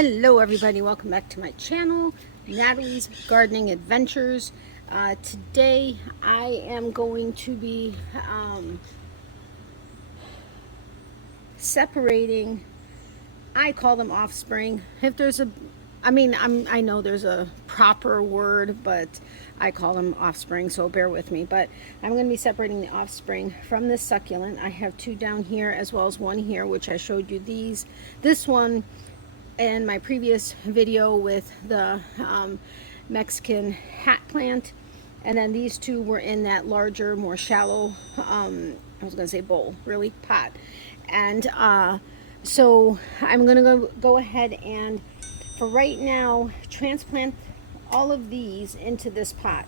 Hello everybody, welcome back to my channel, Natalie's Gardening Adventures. Today I am going to be separating, I call them offspring. If there's a, I know there's a proper word, but I call them offspring, so bear with me. But I'm going to be separating the offspring from this succulent. I have two down here as well as one here, which I showed you this one in my previous video with the Mexican hat plant, and then these two were in that larger, more shallow, I was gonna say bowl, really, pot. And so I'm gonna go ahead and, for right now, transplant all of these into this pot.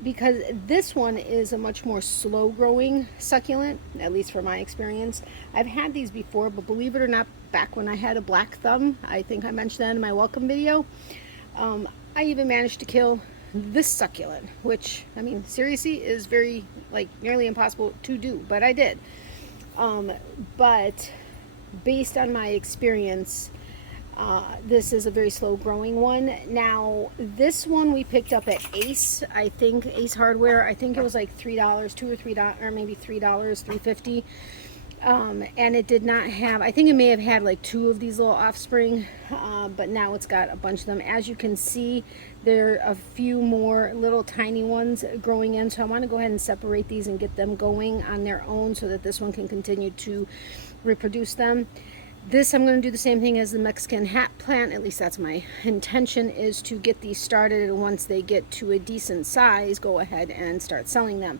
Because this one is a much more slow growing succulent, at least from my experience. I've had these before, but believe it or not, back when I had a black thumb, I think I mentioned that in my welcome video, I even managed to kill this succulent, which, I mean, seriously, is very, like, nearly impossible to do, but I did. But based on my experience, this is a very slow growing one. Now, this one we picked up at Ace, I think, Ace Hardware. I think it was like $3, $2 or $3, or maybe $3, $3.50. And it did not have, I think it may have had like two of these little offspring, but now it's got a bunch of them. As you can see, there are a few more little tiny ones growing in, so I want to go ahead and separate these and get them going on their own so that this one can continue to reproduce them. This, I'm going to do the same thing as the Mexican hat plant, at least that's my intention, is to get these started, and once they get to a decent size, go ahead and start selling them.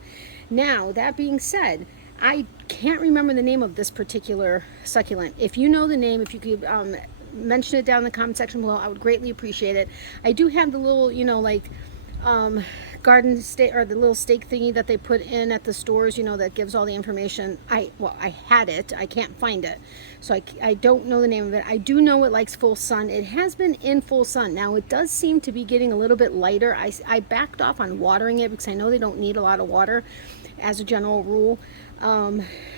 Now, that being said, I can't remember the name of this particular succulent. If you know the name, if you could mention it down in the comment section below, I would greatly appreciate it. I do have the little, you know, like garden stake, or the little stake thingy that they put in at the stores, you know, that gives all the information. I had it, I can't find it, so I don't know the name of it. I do know it likes full sun. It has been in full sun. Now it does seem to be getting a little bit lighter. I backed off on watering it because I know they don't need a lot of water as a general rule.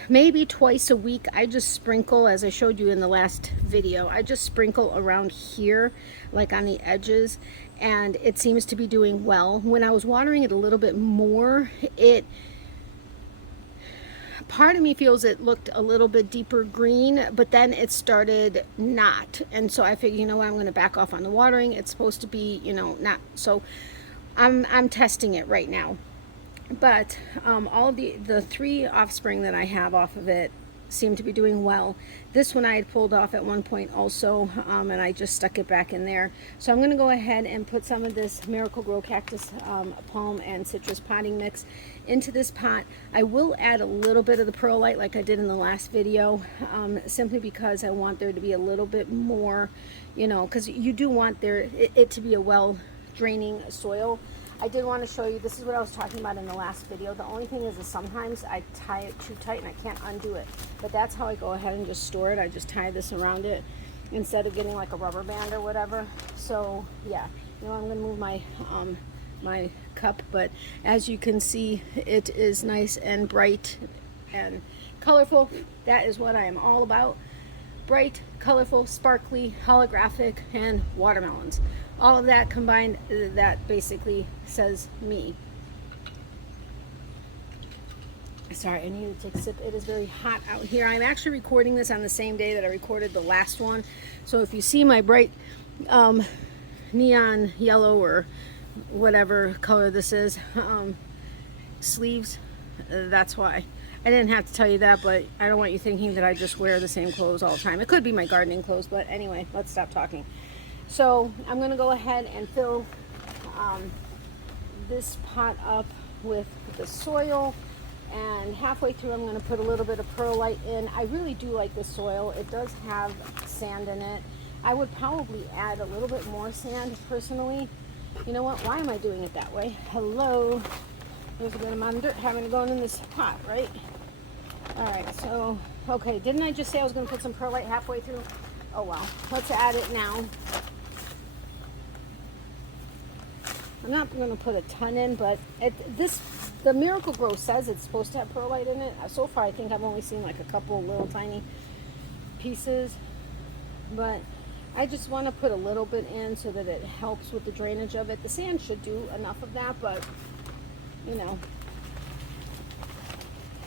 Maybe twice a week I just sprinkle, as I showed you in the last video, I just sprinkle around here, like on the edges, and it seems to be doing well. When I was watering it a little bit more, part of me feels it looked a little bit deeper green, but then it started not, and so I figured, you know what, I'm going to back off on the watering. It's supposed to be, you know, not, so I'm testing it right now. But all of the three offspring that I have off of it seem to be doing well. This one I had pulled off at one point also, and I just stuck it back in there. So I'm going to go ahead and put some of this Miracle-Gro cactus palm and citrus potting mix into this pot. I will add a little bit of the perlite like I did in the last video, simply because I want there to be a little bit more, you know, because you do want it to be a well draining soil. I did want to show you, this is what I was talking about in the last video. The only thing is that sometimes I tie it too tight and I can't undo it. But that's how I go ahead and just store it. I just tie this around it instead of getting like a rubber band or whatever. So yeah, you know, I'm going to move my my cup, but as you can see, it is nice and bright and colorful. That is what I am all about. Bright, colorful, sparkly, holographic, and watermelons. All of that combined, that basically says me. Sorry, I need to take a sip. It is very hot out here. I'm actually recording this on the same day that I recorded the last one. So if you see my bright neon yellow or whatever color this is, sleeves, that's why. I didn't have to tell you that, but I don't want you thinking that I just wear the same clothes all the time. It could be my gardening clothes, but anyway, let's stop talking. So I'm going to go ahead and fill this pot up with the soil, and halfway through I'm going to put a little bit of perlite in. I really do like this soil. It does have sand in it. I would probably add a little bit more sand personally. You know what? Why am I doing it that way? Hello. There's a good amount of dirt having to go in this pot, right? Alright, so, okay, didn't I just say I was going to put some perlite halfway through? Oh well, let's add it now. I'm not going to put a ton in, but the Miracle-Gro says it's supposed to have perlite in it. So far, I think I've only seen like a couple little tiny pieces, but I just want to put a little bit in so that it helps with the drainage of it. The sand should do enough of that, but you know.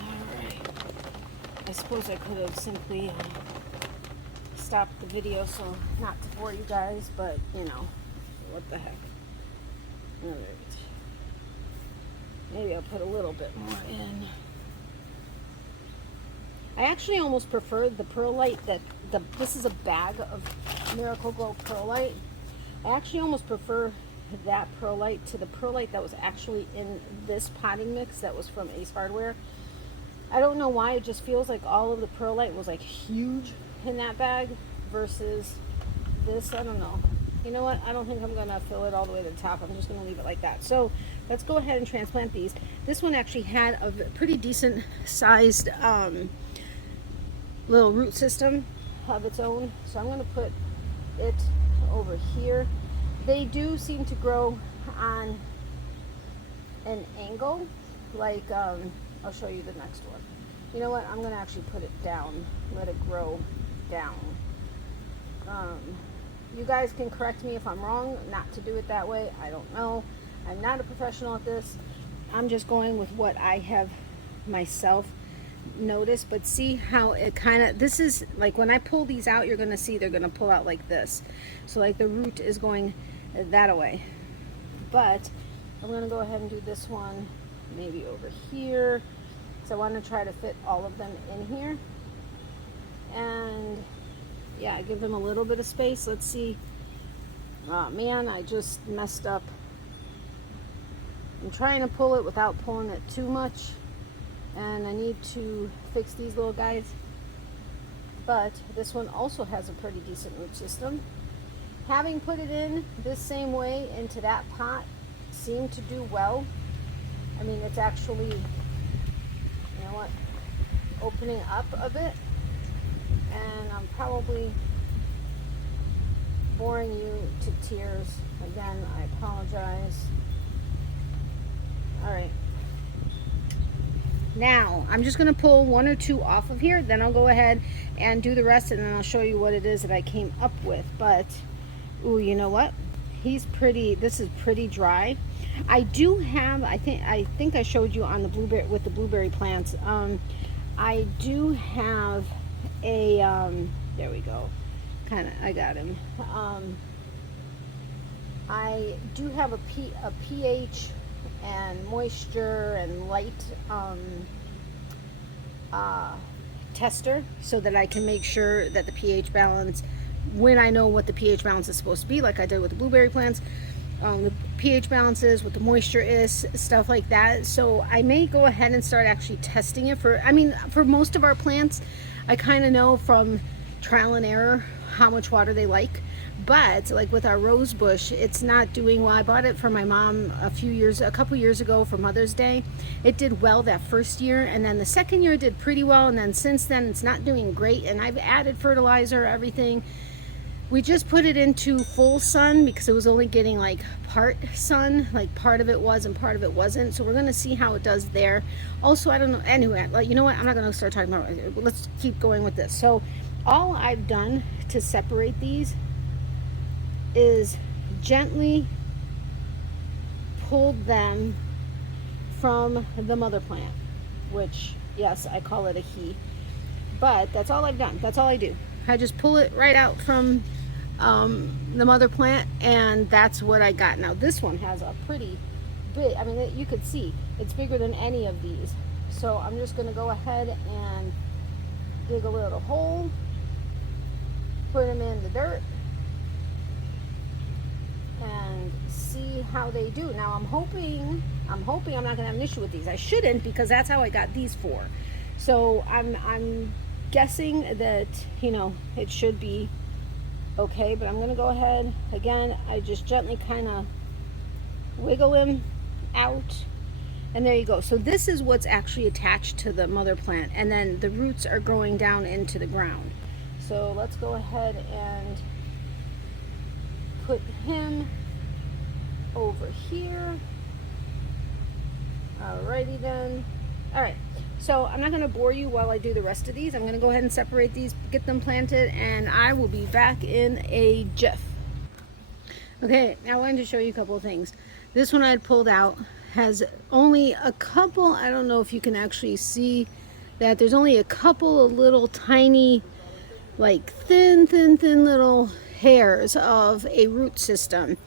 Alright. I suppose I could have simply stopped the video so not to bore you guys, but you know, what the heck. Alright. Maybe I'll put a little bit more in. I actually almost prefer the perlite that this is a bag of Miracle Grow perlite. I actually almost prefer that perlite to the perlite that was actually in this potting mix that was from Ace Hardware. I don't know why, it just feels like all of the perlite was like huge in that bag versus this. I don't know. You know what? I don't think I'm gonna fill it all the way to the top. I'm just gonna leave it like that. So let's go ahead and transplant these. This one actually had a pretty decent sized little root system of its own, so I'm going to put it over here. They do seem to grow on an angle, like I'll show you the next one. You know what, I'm going to actually put it down, let it grow down. You guys can correct me if I'm wrong, not to do it that way. I don't know, I'm not a professional at this. I'm just going with what I have myself notice, but see how it kind of, this is like when I pull these out, you're gonna see they're gonna pull out like this, so like the root is going that away. But I'm gonna go ahead and do this one maybe over here, so I want to try to fit all of them in here, and yeah, give them a little bit of space. Let's see. Oh man, I just messed up. I'm trying to pull it without pulling it too much, and I need to fix these little guys. But this one also has a pretty decent root system. Having put it in this same way into that pot seemed to do well. I mean, it's actually, you know what, opening up a bit, and I'm probably boring you to tears. Again, I apologize. All right. Now, I'm just going to pull one or two off of here, then I'll go ahead and do the rest, and then I'll show you what it is that I came up with. But, ooh, you know what? He's pretty, this is pretty dry. I do have, I think I showed you on the blueberry, with the blueberry plants, I do have a, there we go, kind of, I got him. I do have a pH and moisture and light tester, so that I can make sure that the pH balance, when I know what the pH balance is supposed to be, like I did with the blueberry plants, the pH balances, what the moisture is, stuff like that. So I may go ahead and start actually testing it for, I mean, for most of our plants, I kind of know from trial and error how much water they like. But like with our rose bush, it's not doing well. I bought it for my mom a couple years ago for Mother's Day. It did well that first year, and then the second year it did pretty well, and then since then it's not doing great, and I've added fertilizer, everything. We just put it into full sun because it was only getting like part sun, like part of it was and part of it wasn't. So we're going to see how it does there. Also, I don't know, anyway, like, you know what, I'm not going to start talking about it. Let's keep going with this. So all I've done to separate these is gently pulled them from the mother plant, which, yes, I call it a he, but that's all I've done. That's all I do. I just pull it right out from the mother plant, and that's what I got. Now this one has a pretty big, I mean, you could see it's bigger than any of these. So I'm just going to go ahead and dig a little hole, put them in the dirt, and see how they do. Now I'm hoping I'm not going to have an issue with these. I shouldn't, because that's how I got these for. So I'm guessing that, you know, it should be okay, but I'm going to go ahead again. I just gently kind of wiggle him out, and there you go. So this is what's actually attached to the mother plant, and then the roots are growing down into the ground. So let's go ahead and put him over here. Alrighty then. Alright, So I'm not going to bore you while I do the rest of these. I'm going to go ahead and separate these, get them planted, and I will be back in a jiff. Okay, now I wanted to show you a couple of things. This one I had pulled out has only a couple, I don't know if you can actually see that, there's only a couple of little tiny, like thin little hairs of a root system.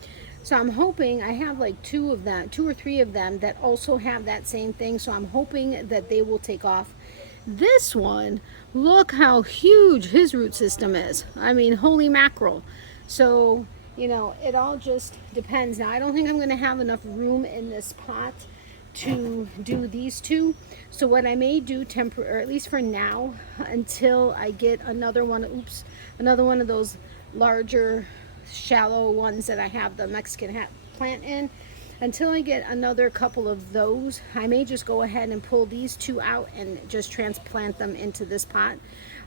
So I'm hoping, I have like two or three of them that also have that same thing. So I'm hoping that they will take off. This one, look how huge his root system is. I mean, holy mackerel. So, you know, it all just depends. Now, I don't think I'm going to have enough room in this pot to do these two. So what I may do or at least for now, until I get another one, another one of those larger shallow ones that I have the Mexican plant in, until I get another couple of those, I may just go ahead and pull these two out and just transplant them into this pot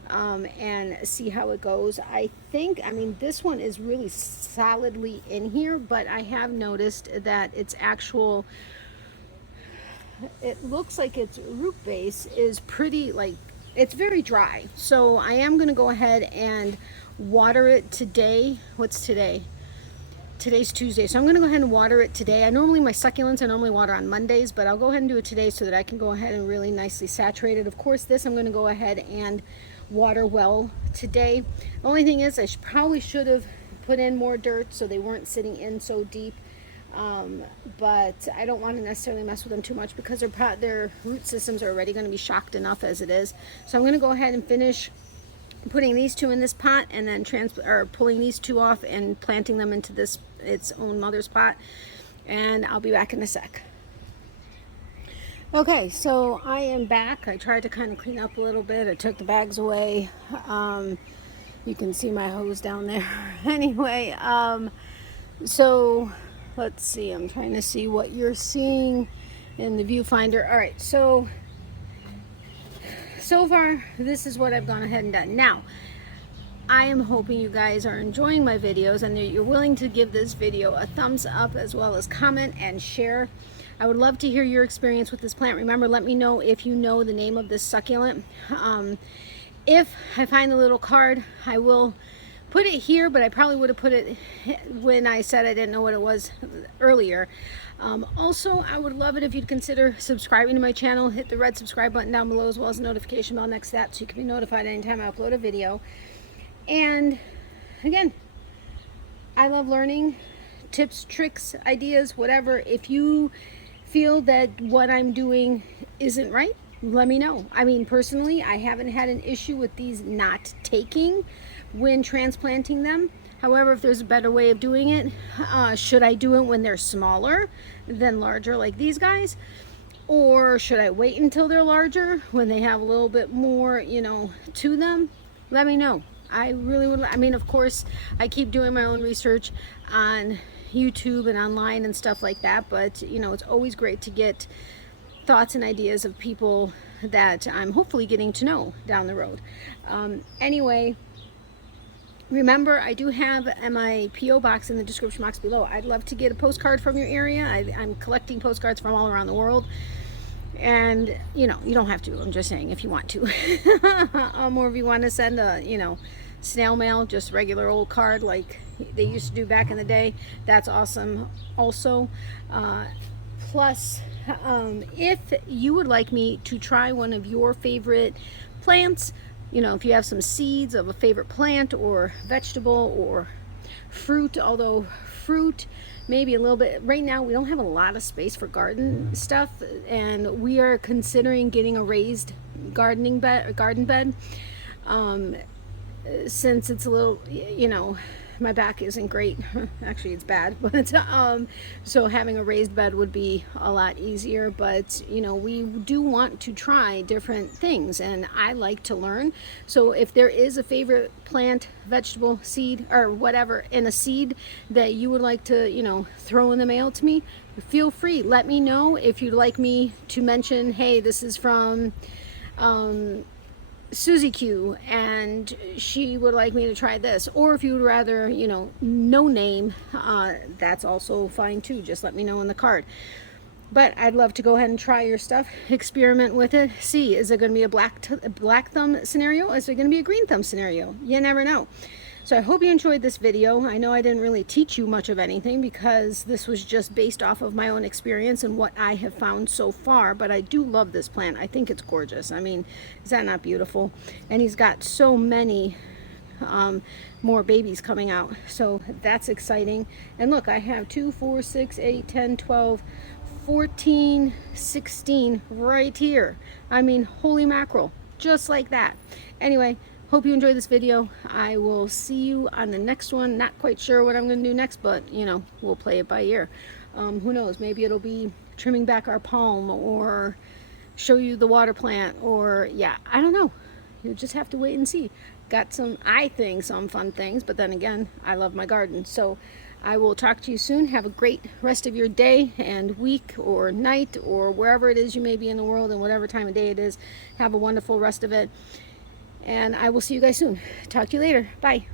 and see how it goes. I mean, this one is really solidly in here, but I have noticed that its actual, it looks like its root base is pretty, like, it's very dry. So I am going to go ahead and water it today. What's today? Today's Tuesday, so I'm going to go ahead and water it today. My succulents I normally water on Mondays, but I'll go ahead and do it today so that I can go ahead and really nicely saturate it. Of course, this I'm going to go ahead and water well today. The only thing is I probably should have put in more dirt so they weren't sitting in so deep. But I don't want to necessarily mess with them too much because their root systems are already going to be shocked enough as it is. So I'm going to go ahead and finish putting these two in this pot and then pulling these two off and planting them into its own mother's pot, and I'll be back in a sec. Okay, so I am back. I tried to kind of clean up a little bit. I took the bags away. You can see my hose down there. Anyway, so let's see. I'm trying to see what you're seeing in the viewfinder. All right, so far, this is what I've gone ahead and done. Now, I am hoping you guys are enjoying my videos and that you're willing to give this video a thumbs up as well as comment and share. I would love to hear your experience with this plant. Remember, let me know if you know the name of this succulent. If I find the little card, I will put it here, but I probably would have put it when I said I didn't know what it was earlier. Also, I would love it if you'd consider subscribing to my channel. Hit the red subscribe button down below as well as the notification bell next to that so you can be notified anytime I upload a video. And again, I love learning tips, tricks, ideas, whatever. If you feel that what I'm doing isn't right, let me know. I mean, personally, I haven't had an issue with these not taking when transplanting them. However, if there's a better way of doing it, should I do it when they're smaller than larger like these guys? Or should I wait until they're larger when they have a little bit more, you know, to them? Let me know. I really would. I mean, of course, I keep doing my own research on YouTube and online and stuff like that, but you know, it's always great to get thoughts and ideas of people that I'm hopefully getting to know down the road. Anyway, remember, I do have my P.O. box in the description box below. I'd love to get a postcard from your area. I'm collecting postcards from all around the world. And, you know, you don't have to. I'm just saying if you want to. Or if you want to send a, you know, snail mail, just regular old card like they used to do back in the day. That's awesome also. Plus, if you would like me to try one of your favorite plants, you know, if you have some seeds of a favorite plant or vegetable or fruit, although fruit maybe a little bit, right now we don't have a lot of space for garden stuff, and we are considering getting a raised garden bed, since it's a little, you know, my back isn't great. Actually, it's bad, but so having a raised bed would be a lot easier. But you know, we do want to try different things, and I like to learn. So if there is a favorite plant, vegetable, seed, or whatever, in a seed that you would like to, you know, throw in the mail to me, feel free. Let me know if you'd like me to mention, hey, this is from Susie Q and she would like me to try this, or if you would rather, you know, no name, that's also fine too. Just let me know in the card. But I'd love to go ahead and try your stuff, experiment with it, see, is it going to be a black thumb scenario? Is it going to be a green thumb scenario? You never know. So I hope you enjoyed this video. I know I didn't really teach you much of anything because this was just based off of my own experience and what I have found so far, but I do love this plant. I think it's gorgeous. I mean, is that not beautiful? And he's got so many more babies coming out, so that's exciting. And look, I have 2, 4, 6, 8, 10, 12, 14, 16 right here. I mean, holy mackerel, just like that. Anyway, hope you enjoyed this video. I will see you on the next one. Not quite sure what I'm going to do next, but you know, we'll play it by ear. Who knows, maybe it'll be trimming back our palm or show you the water plant, or yeah, I don't know. You just have to wait and see. Got some, I think, some fun things, but then again, I love my garden. So I will talk to you soon. Have a great rest of your day and week or night or wherever it is you may be in the world and whatever time of day it is. Have a wonderful rest of it. And I will see you guys soon. Talk to you later. Bye.